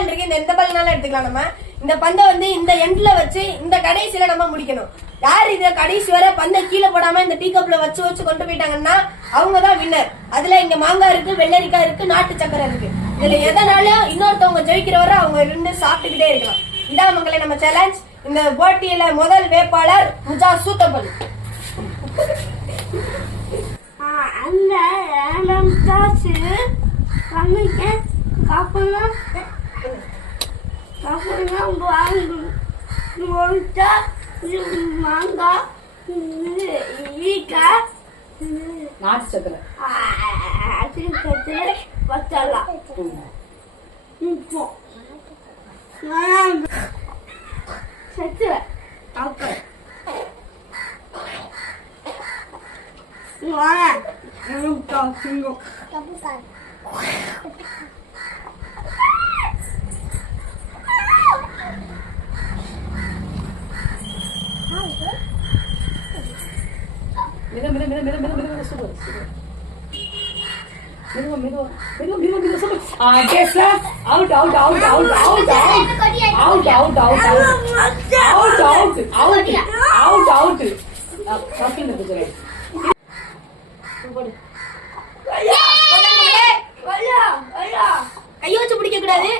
பால் இருக்கு, இந்த எந்த பால்னாலும் எடுத்துக்கலாம். நம்ம இந்த பந்தை வந்து இந்த எண்ட்ல வச்சு இந்த கடைசியில நம்ம முடிக்கணும். யார் இத கடைசி வரை பந்தை கீழே போடாம இந்த டீ கப்ல வச்சு வச்சு கொண்டு போயிட்டாங்கன்னா அவங்கதான் வின்னர். அதுல இங்க மாங்காய் இருக்கு, வெள்ளரிக்காய் இருக்கு, நாட்டு சக்கரை இருக்கு. இதுல எதனாலும் இன்னொருத்தவங்க ஜெயிக்கிற வரை அவங்க இருந்து சாப்பிட்டுக்கிட்டே இருக்கலாம். இதான் மக்களை நம்ம சேலஞ்ச். இந்த போட்டியில முதல் வேட்பாளர் முஜா சூட்டபல். மாங்காய் நாட்டு சக்கரை வச்சலாம். சக்கரை கைய வச்சு பிடிக்க கூடாது.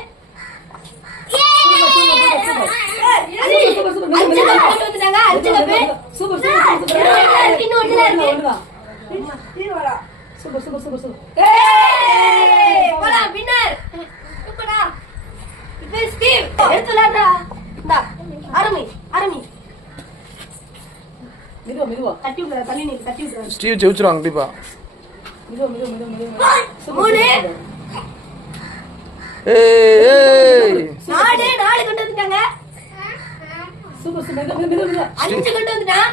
ஸ்டீவ் ஜெயிச்சிருவாங்க கண்டிப்பா.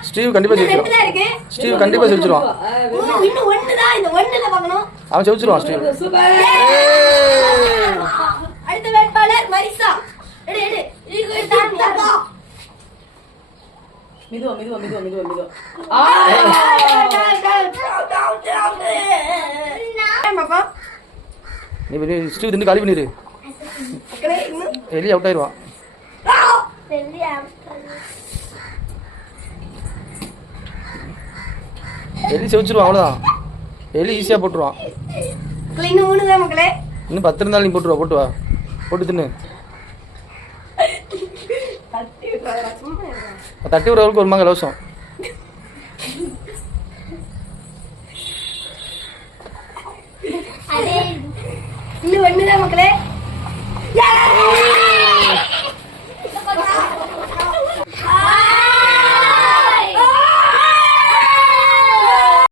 ஸ்டீவ் கண்டிப்பா ஜெயிச்சிருவான். ஸ்டீவ் கண்டிப்பா ஜெயிச்சிருவான். அவன் ஜெயிச்சிருவான் ஸ்டீவ். அடுத்த வேட்பாளர் மரிசா. மிதுவா மிதுவா மிதுவா மிதுவா மிதுவா. நீ ஸ்டீவ் தின்னு காலி பண்ணிரு. எலி அவுட் ஆயிருவான். எலி செவிச்சிருவான். அவ்வளவுதான். எலி ஈஸியா போட்டுருவான். இன்னும் 3 தான் மக்களே. இன்னும் 10 இருந்தாலும் நீ போட்டுருவா. போட்டு வா, போட்டு தின்னு. தட்டி விடுறவங்களுக்கு ஒரு மாங்க இலவசம். இன்னும் 1 தான் மக்களே.